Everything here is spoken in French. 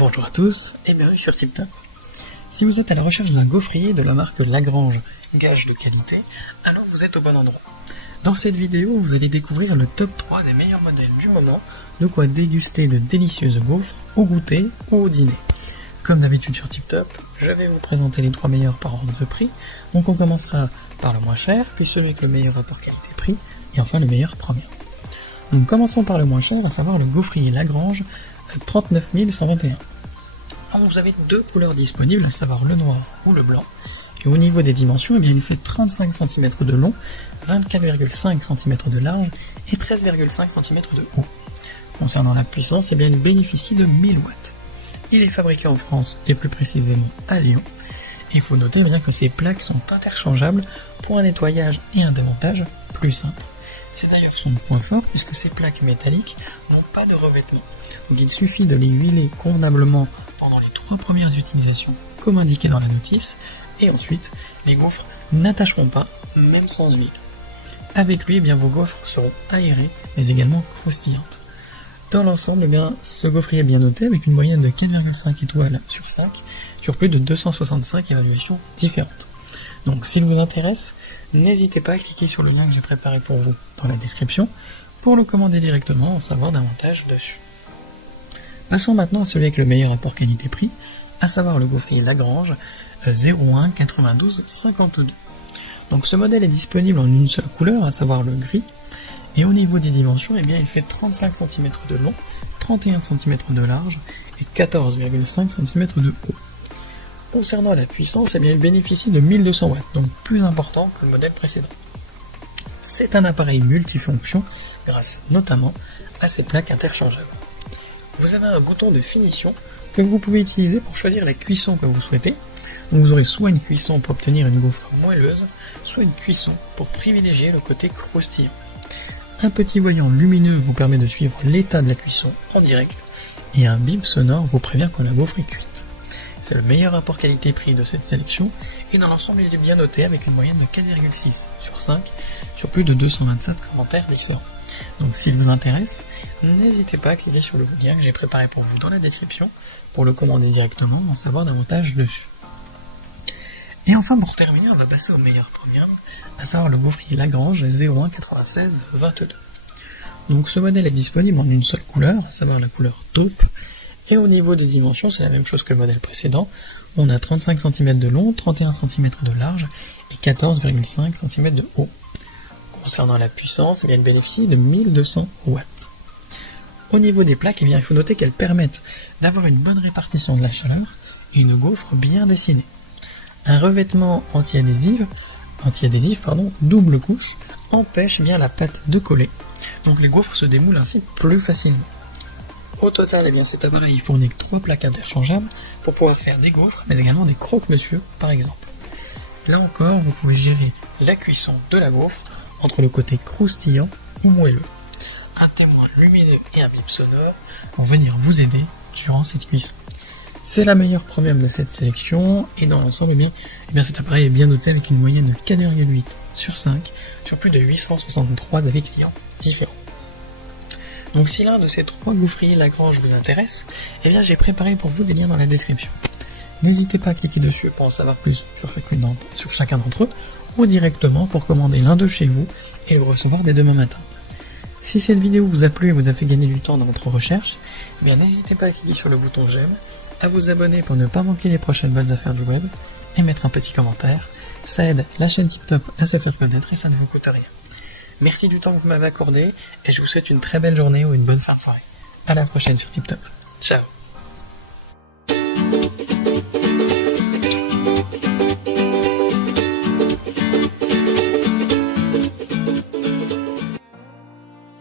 Bonjour à tous et bienvenue sur TipTop. Si vous êtes à la recherche d'un gaufrier de la marque Lagrange, gage de qualité, alors vous êtes au bon endroit. Dans cette vidéo, vous allez découvrir le top 3 des meilleurs modèles du moment, de quoi déguster de délicieuses gaufres au goûter ou au dîner. Comme d'habitude sur TipTop, je vais vous présenter les 3 meilleurs par ordre de prix. Donc on commencera par le moins cher, puis celui avec le meilleur rapport qualité-prix, et enfin le meilleur premium. Donc commençons par le moins cher, à savoir le gaufrier Lagrange 39 121. Alors vous avez deux couleurs disponibles, à savoir le noir ou le blanc. Et au niveau des dimensions, eh bien, il fait 35 cm de long, 24,5 cm de large et 13,5 cm de haut. Concernant la puissance, eh bien, il bénéficie de 1000 watts. Il est fabriqué en France et plus précisément à Lyon. Et il faut noter bien que ces plaques sont interchangeables pour un nettoyage et un démontage plus simple. C'est d'ailleurs son point fort puisque ces plaques métalliques n'ont pas de revêtement. Donc il suffit de les huiler convenablement pendant les 3 premières utilisations, comme indiqué dans la notice, et ensuite les gaufres n'attacheront pas, même sans huile. Avec lui, eh bien, vos gaufres seront aérées, mais également croustillantes. Dans l'ensemble, eh bien, ce gaufrier est bien noté avec une moyenne de 4,5 étoiles sur 5, sur plus de 265 évaluations différentes. Donc s'il vous intéresse, n'hésitez pas à cliquer sur le lien que j'ai préparé pour vous dans la description pour le commander directement, en savoir davantage dessus. Passons maintenant à celui avec le meilleur rapport qualité-prix, à savoir le gaufrier Lagrange 01 92 52. Donc ce modèle est disponible en une seule couleur, à savoir le gris, et au niveau des dimensions, eh bien, il fait 35 cm de long, 31 cm de large et 14,5 cm de haut. Concernant la puissance, eh bien, il bénéficie de 1200 watts, donc plus important que le modèle précédent. C'est un appareil multifonction, grâce notamment à ses plaques interchangeables. Vous avez un bouton de finition que vous pouvez utiliser pour choisir la cuisson que vous souhaitez. Donc vous aurez soit une cuisson pour obtenir une gaufre moelleuse, soit une cuisson pour privilégier le côté croustillant. Un petit voyant lumineux vous permet de suivre l'état de la cuisson en direct, et un bip sonore vous prévient quand la gaufre est cuite. C'est le meilleur rapport qualité-prix de cette sélection, et dans l'ensemble il est bien noté avec une moyenne de 4,6 sur 5, sur plus de 227 commentaires différents. Donc s'il vous intéresse, n'hésitez pas à cliquer sur le lien que j'ai préparé pour vous dans la description, pour le commander directement, en savoir davantage dessus. Et enfin pour terminer, on va passer au meilleur premium, à savoir le gaufrier Lagrange 01 96 22. Donc ce modèle est disponible en une seule couleur, à savoir la couleur taupe. Et au niveau des dimensions, c'est la même chose que le modèle précédent. On a 35 cm de long, 31 cm de large et 14,5 cm de haut. Concernant la puissance, eh bien, elle bénéficie de 1200 watts. Au niveau des plaques, eh bien, il faut noter qu'elles permettent d'avoir une bonne répartition de la chaleur et une gaufre bien dessinée. Un revêtement anti-adhésif, double couche, empêche bien la pâte de coller. Donc les gaufres se démoulent ainsi plus facilement. Au total, eh bien, cet appareil fournit 3 plaques interchangeables pour pouvoir faire des gaufres, mais également des croque-monsieur, par exemple. Là encore, vous pouvez gérer la cuisson de la gaufre entre le côté croustillant ou moelleux. Un témoin lumineux et un bip sonore vont venir vous aider durant cette cuisson. C'est la meilleure premium de cette sélection, et dans l'ensemble, eh bien, cet appareil est bien noté avec une moyenne de 4,8 sur 5, sur plus de 863 avis clients différents. Donc si l'un de ces 3 gaufriers Lagrange vous intéresse, eh bien j'ai préparé pour vous des liens dans la description. N'hésitez pas à cliquer dessus pour en savoir plus sur chacun d'entre eux, ou directement pour commander l'un d'eux chez vous et le recevoir dès demain matin. Si cette vidéo vous a plu et vous a fait gagner du temps dans votre recherche, eh bien n'hésitez pas à cliquer sur le bouton j'aime, à vous abonner pour ne pas manquer les prochaines bonnes affaires du web, et mettre un petit commentaire. Ça aide la chaîne TipTop à se faire connaître et ça ne vous coûte rien. Merci du temps que vous m'avez accordé, et je vous souhaite une très belle journée ou une bonne fin de soirée. À la prochaine sur TipTop. Ciao.